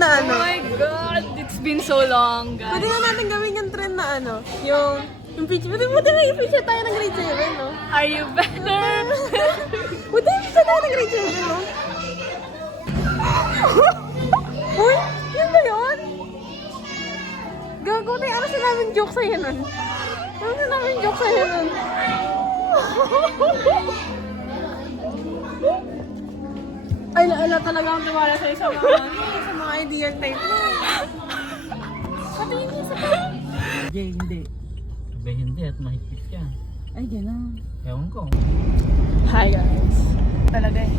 na ano. Oh my God! It's been so long, guys. Pwede na natin gawin yung trend na ano. Yung picture. Pwede na i-picture tayo ng grade 7, no? Are you better? Pwede i-picture tayo ng grade 7, no? Uy! Yun ba yun? Gago na yung ano sinaming joke sa'yo nun? Ano sinaming joke sa'yo nun? Ay, ala talaga ang tiwala sa'yo sa mga ideal type mo. Pati yung isa pa. Hindi. Sabi hindi at mahigpit ka. Ay, gano'n. Ewan ko. Hi, guys. Talaga eh.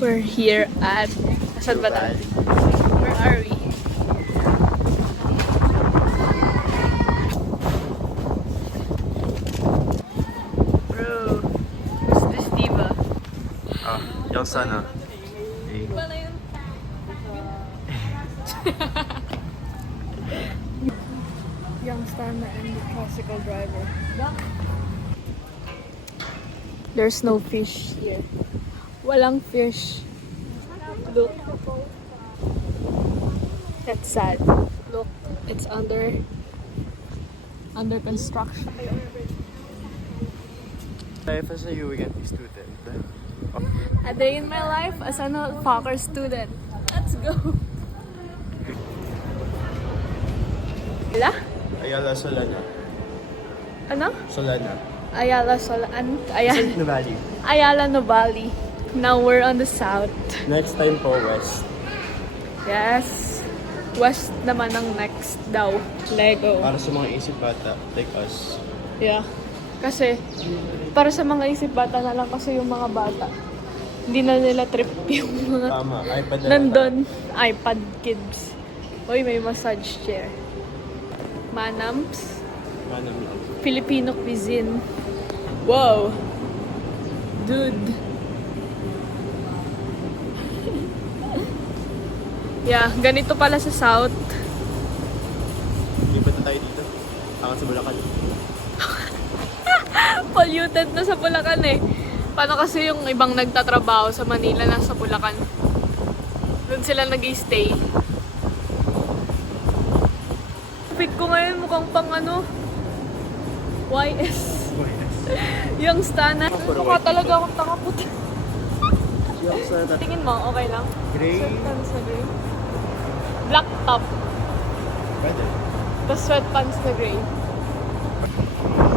We're here at... Saan ba tayo? Where are we? Bro, who's this diva? Yung sana. Wala yun. Young Stana and the classical driver. There's no fish here. Walang fish. Look. That's sad. Look, it's under construction. Life as a UAT student. A day in my life as a Fokker student. Let's go. Wala? Ayala Solana. Ano? Solana. Ayala St. Nuvali. Ayala Nuvali. Now we're on the south. Next time po, West. Yes. West naman ang next daw. Lego. Para sa mga isip bata, like us. Yeah. Kasi, para sa mga isip bata na lang kasi yung mga bata. Hindi na nila trip yung mga Tama, iPad na lang. nandun. iPad kids. Uy, may massage chair. Manams. Manam lang. Filipino cuisine. Wow. Dude. Yeah, ganito pala sa South. Lipat na tayo dito. Tangan sa Bulacan. Polluted na sa Bulacan eh. Paano kasi yung ibang nagtatrabaho sa Manila na sa Bulacan? Doon sila nag-stay. Fit ko ngayon mukhang pang ano? YS. Yung Stana. Mukha talaga akong tanga puti. Yung sa Tingin mo, okay lang? gray. Sweatpants na gray. Black top. Pwede. Tapos sweatpants na gray.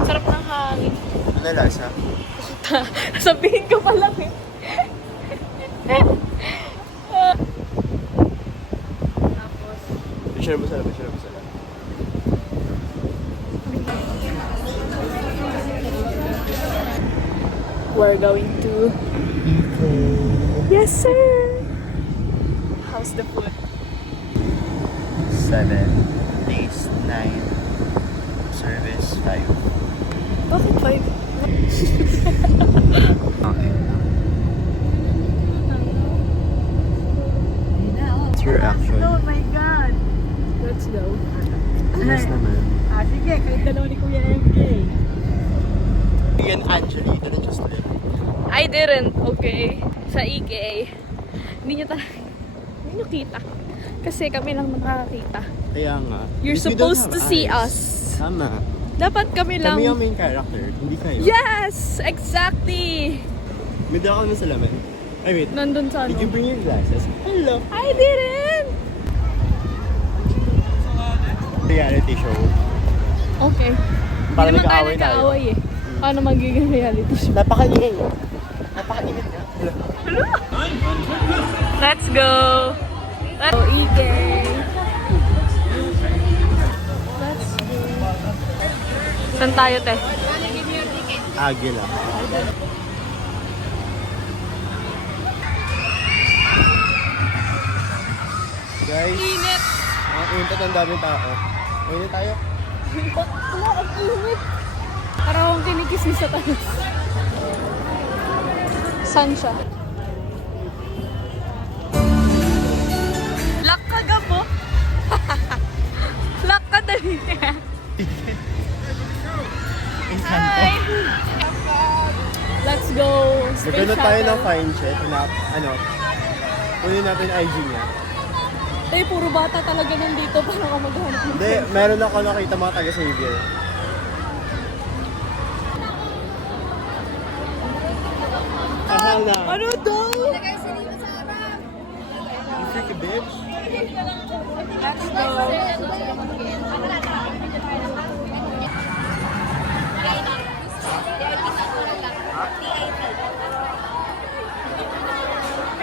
Sarap ng hangin. Ano lasa? Sabihin ko pa lang eh. Tapos, Picture mo sila, picture mo sila. we're going to... Yes, sir! How's the food? 7. Taste 9. Service 5. Bakit 5? Okay. It's your action. Oh my God! Let's go. Yes naman. Sige, kahit dalawa ni Kuya MJ. Ian Angeli, didn't just live. I didn't, okay. Sa EK. Hindi nyo kita. Kasi kami lang nakakakita. Kaya nga. You're If we don't supposed to have see eyes. us. Tama. Dapat kami lang. Kami yung main character, hindi kayo. Yes! Exactly! May dala ka naman sa laman. Ay wait, Nandun sa did you ano? bring your glasses? Hello. I didn't! Reality show. Okay. Para Hindi naman tayo nag-aaway tayo. nag-aaway eh. Paano magiging reality show? Napaka-ingay. Napaka-ingay nga. Let's go! Let's go, EK! Let's go. Saan tayo, te? Agila. Guys, Init! ang init ang daming tao. Mainit tayo. Wala, ang init! Parang akong kinikis ni Satanas. Saan siya? Black kagabo! Ganun tayo ng fine check. Kunin natin IG niya. Eh, puro bata talaga nandito para ka maghanap mo. Hindi, meron ako nakita mga taga-savior. Mahal na. Ano daw? You freaky bitch. Let's go.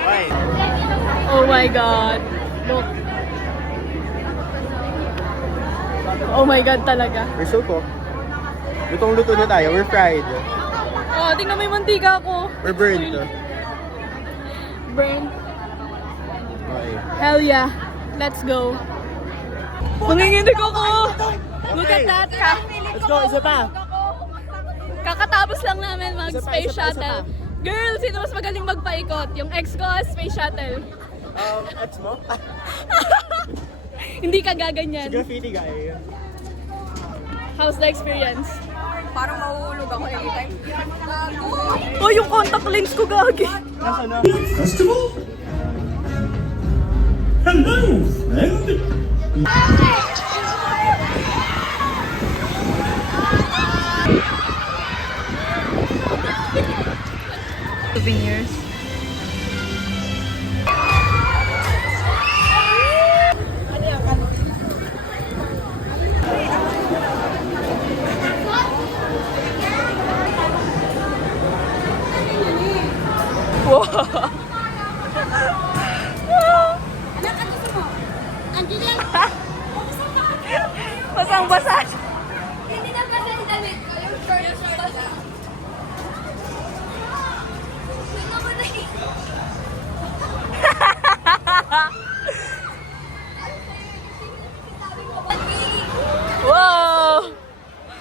Why? Oh my God. Look. Oh my God talaga. We're so cooked. Lutong-luto na tayo. We're fried. Oh, tingnan mo yung mantika ko. We're burned. Brain. Okay. Hell yeah. Let's go. Manginginig ako. Look at that. Let's go, isa pa. Kakatapos lang namin mag-space Isa pa. shuttle. Girl, sino mas magaling magpaikot? Yung ex ko, space shuttle. Ex mo? Hindi ka gaganyan. Graffiti guy. How's the experience? Parang mahuhulog ako anytime. Oh, yung contact lens ko gagi. Nasa na? Festival? Hello, friend. Souvenirs. Basang-basa. Hindi na kasi ang damit ko, yung short basa. Sino mo na Wow!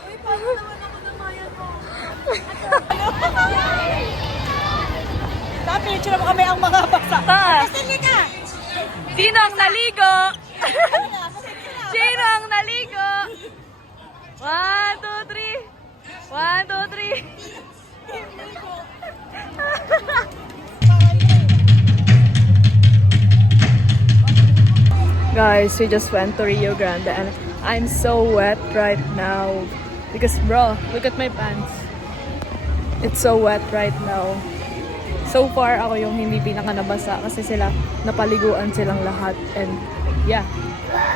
Uy, paano naman ako namayan mo? Picture mo kami ang mga basa. Sino ang naligo? Sino ang naligo? 1, 2, 3. 1, 2, 3. Guys, we just went to Rio Grande and I'm so wet right now. Because bro, look at my pants. It's so wet right now. So far, ako yung hindi pinaka nabasa kasi napaliguan silang lahat. And yeah,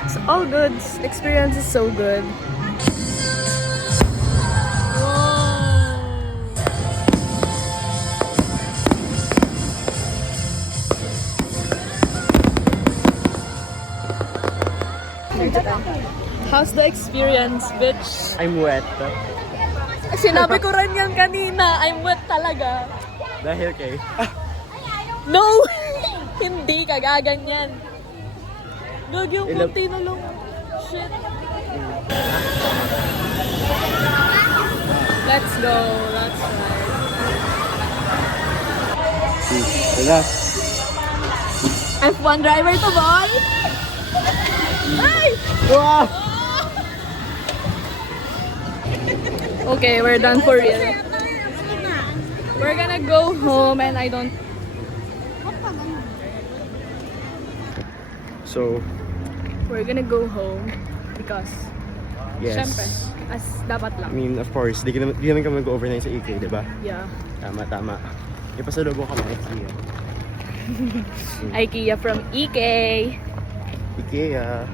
it's all good. Experience is so good. How's the experience, bitch? I'm wet. Sinabi ko rin yan kanina. I'm wet talaga. Dahil kay... No! Hindi ka gaganyan. Gag yung kunti na lang. Shit. Let's go. Let's ride. Wala. F1 driver to boy! Ay! Wow! Okay, we're done for real. We're gonna go home and I don't... So, We're gonna go home because yes. syempre, as dapat I lang. mean, of course, di naman kami mag-overnight sa EK, di ba? Yeah. Tama. Ipasalubong kami next year. IKEA from EK. IKEA.